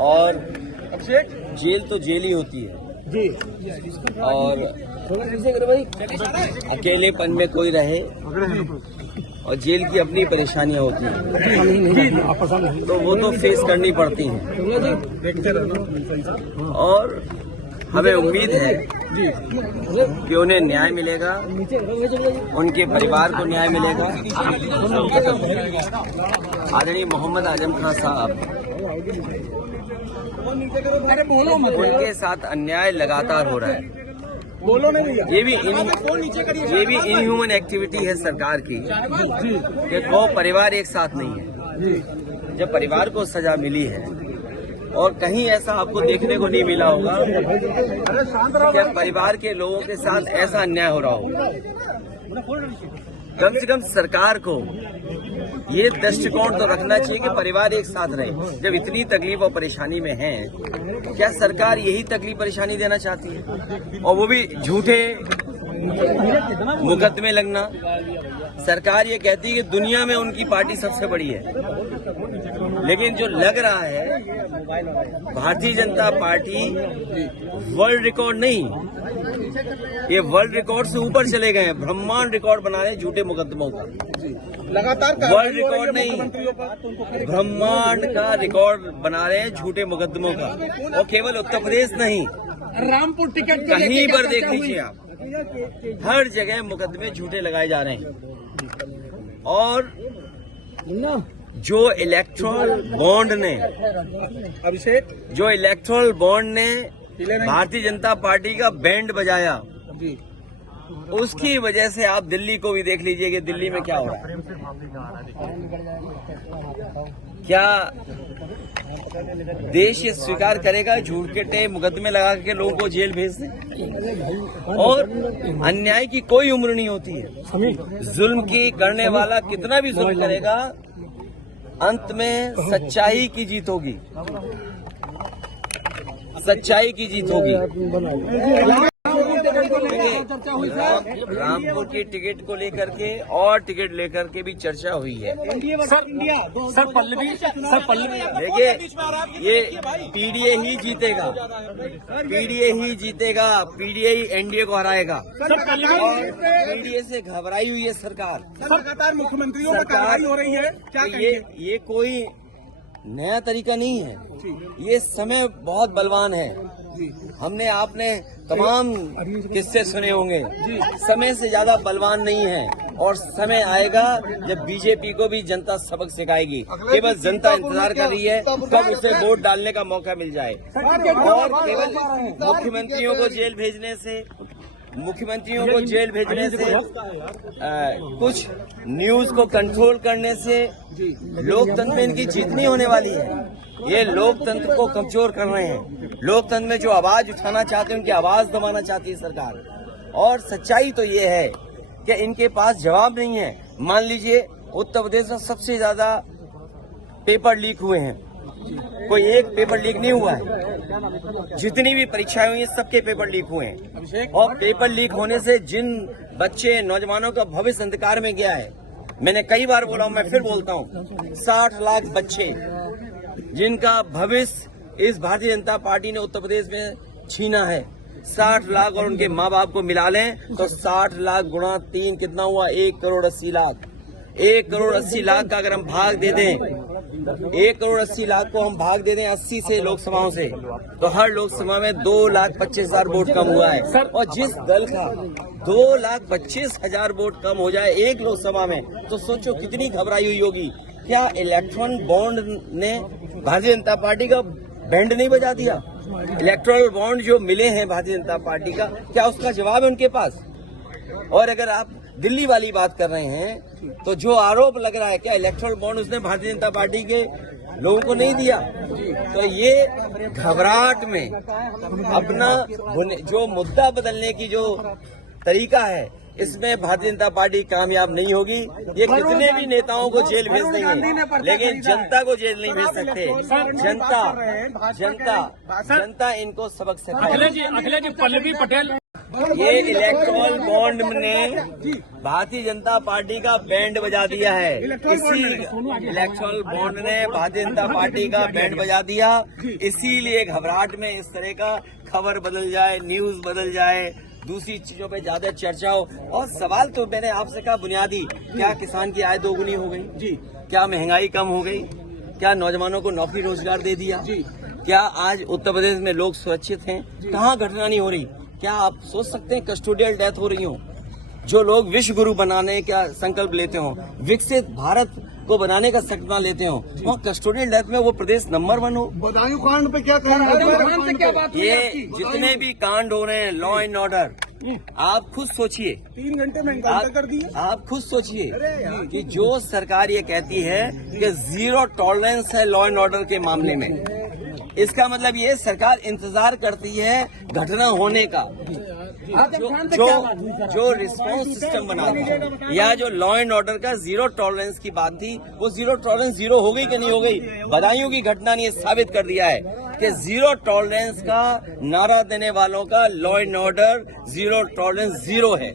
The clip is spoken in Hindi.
और जेल तो जेल ही होती है जी। और अकेलेपन में कोई रहे और जेल की अपनी परेशानियां होती हैं तो वो तो फेस करनी पड़ती हैं। और हमें उम्मीद है कि उन्हें न्याय मिलेगा, उनके परिवार को न्याय मिलेगा। आदरणीय मोहम्मद आजम खान साहब, उनके साथ अन्याय लगातार हो रहा है। ये भी इनह्यूमन एक्टिविटी है सरकार की कि वो परिवार एक साथ नहीं है। जब परिवार को सजा मिली है और कहीं ऐसा आपको देखने को नहीं मिला होगा कि परिवार के लोगों के साथ ऐसा अन्याय हो रहा होगा। कम से कम सरकार को ये दृष्टिकोण तो रखना चाहिए कि परिवार एक साथ रहे। जब इतनी तकलीफ और परेशानी में है, क्या सरकार यही तकलीफ परेशानी देना चाहती है? और वो भी झूठे मुकदमे लगना। सरकार ये कहती है कि दुनिया में उनकी पार्टी सबसे बड़ी है, लेकिन जो लग रहा है Bharatiya Janata party world record नहीं, ये वर्ल्ड रिकॉर्ड से ऊपर चले गए हैं। ब्रह्मांड रिकॉर्ड बना रहे हैं झूठे मुकदमों का। लगातार वर्ल्ड रिकॉर्ड नहीं, ब्रह्मांड का रिकॉर्ड बना रहे हैं झूठे मुकदमों का। और केवल उत्तर प्रदेश नहीं, रामपुर टिकट कहीं पर देख लीजिए आप, हर जगह मुकदमे झूठे लगाए जा रहे हैं। और जो इलेक्ट्रल बॉन्ड ने भारतीय जनता पार्टी का बैंड बजाया, उसकी वजह से आप दिल्ली को भी देख लीजिए कि दिल्ली में क्या हो रहा है। क्या देश ये स्वीकार करेगा झूठे मुकदमे लगा के लोगों को जेल भेज दें? और अन्याय की कोई उम्र नहीं होती है। जुल्म की करने वाला कितना भी जुल्म करेगा, अंत में सच्चाई की जीत होगी, सच्चाई की जीत होगी। रामपुर की टिकट को लेकर के और टिकट लेकर के भी चर्चा हुई है। सर पल्लवी देखिए, ये पीडीए ही जीतेगा, पीडीए ही एनडीए को हराएगा। और पीडीए से घबराई हुई है सरकार। लगातार मुख्यमंत्रियों पर कार्रवाई हो रही है, क्या ये कोई नया तरीका नहीं है। ये समय बहुत बलवान है। हमने आपने तमाम किस्से सुने होंगे, समय से ज्यादा बलवान नहीं है। और समय आएगा जब बीजेपी को भी जनता सबक सिखाएगी। केवल जनता इंतजार कर रही है कब उसे वोट डालने का मौका मिल जाए। और केवल मुख्यमंत्रियों को जेल भेजने से कुछ न्यूज को कंट्रोल करने से लोकतंत्र में इनकी जीत नहीं होने वाली है। ये लोकतंत्र को कमजोर कर रहे हैं। लोकतंत्र में जो आवाज उठाना चाहते हैं, उनकी आवाज दबाना चाहती है सरकार। और सच्चाई तो ये है कि इनके पास जवाब नहीं है। मान लीजिए उत्तर प्रदेश में सबसे ज्यादा पेपर लीक हुए हैं, कोई एक पेपर लीक नहीं हुआ है। जितनी भी परीक्षाएं हुई हैं सबके पेपर लीक हुए हैं। और पेपर लीक होने से जिन बच्चे नौजवानों का भविष्य अंधकार में गया है, मैंने कई बार बोला हूं, मैं फिर बोलता हूं, 60 लाख बच्चे जिनका भविष्य इस भारतीय जनता पार्टी ने उत्तर प्रदेश में छीना है। 60 लाख और उनके माँ बाप को मिला लें तो 60 लाख गुणा 3 कितना हुआ? 1 करोड़ 80 लाख। 1 करोड़ 80 लाख का अगर हम भाग दे दें, 1 करोड़ 80 लाख को हम भाग दे दें 80 से लोकसभाओं से, तो हर लोकसभा में 2,25,000 वोट कम हुआ है। और जिस दल का 2,25,000 वोट कम हो जाए एक लोकसभा में, तो सोचो कितनी घबराई हुई होगी। क्या इलेक्ट्रॉन बॉन्ड ने भारतीय जनता पार्टी का बैंड नहीं बजा दिया? इलेक्ट्रल बॉन्ड जो मिले हैं भारतीय जनता पार्टी का, क्या उसका जवाब है उनके पास? और अगर आप दिल्ली वाली बात कर रहे हैं, तो जो आरोप लग रहा है, क्या इलेक्ट्रल बॉन्ड उसने भारतीय जनता पार्टी के लोगों को नहीं दिया? तो ये घबराहट में अपना जो मुद्दा बदलने की जो तरीका है, इसमें भारतीय जनता पार्टी कामयाब नहीं होगी। ये कितने भी नेताओं को जेल भेज देंगे, लेकिन जनता को जेल नहीं भेज सकते। जनता इनको सबक सिखाएगी। अखिलेश जी पल्लवी पटेल ये इलेक्ट्रल बॉन्ड ने भारतीय जनता पार्टी का बैंड बजा दिया है। इसी इलेक्ट्रल बॉन्ड ने भारतीय जनता पार्टी का बैंड बजा दिया, इसीलिए घबराहट में इस तरह का खबर बदल जाए, न्यूज बदल जाए, दूसरी चीजों पे ज्यादा चर्चा हो। और सवाल तो मैंने आपसे कहा बुनियादी, क्या किसान की आय दोगुनी हो गई जी? क्या महंगाई कम हो गई? क्या नौजवानों को नौकरी रोजगार दे दिया जी? क्या आज उत्तर प्रदेश में लोग सुरक्षित हैं? कहाँ घटना नहीं हो रही? क्या आप सोच सकते हैं कस्टोडियल डेथ हो रही हो? जो लोग विश्व गुरु बनाने का संकल्प लेते हो, विकसित भारत को बनाने का सपना लेते हो, वहाँ कस्टोडियल डेथ में वो प्रदेश नंबर 1 हो। बदायूं कांड पे क्या कहना? ये जितने भी कांड हो रहे हैं, लॉ एंड ऑर्डर, आप खुद सोचिए, 3 घंटे में इनकाउंटर कर दिया। आप खुद सोचिए कि जो सरकार ये कहती है कि 0 टॉलरेंस है लॉ एंड ऑर्डर के मामले में, इसका मतलब ये सरकार इंतजार करती है घटना होने का, जो रिस्पांस सिस्टम बना था, या जो लॉ एंड ऑर्डर का 0 टॉलरेंस की बात थी, वो 0 टॉलरेंस 0 हो गई कि नहीं हो गई? बदायूं की घटना ने साबित कर दिया है कि 0 टॉलरेंस का नारा देने वालों का लॉ एंड ऑर्डर 0 टॉलरेंस 0 है।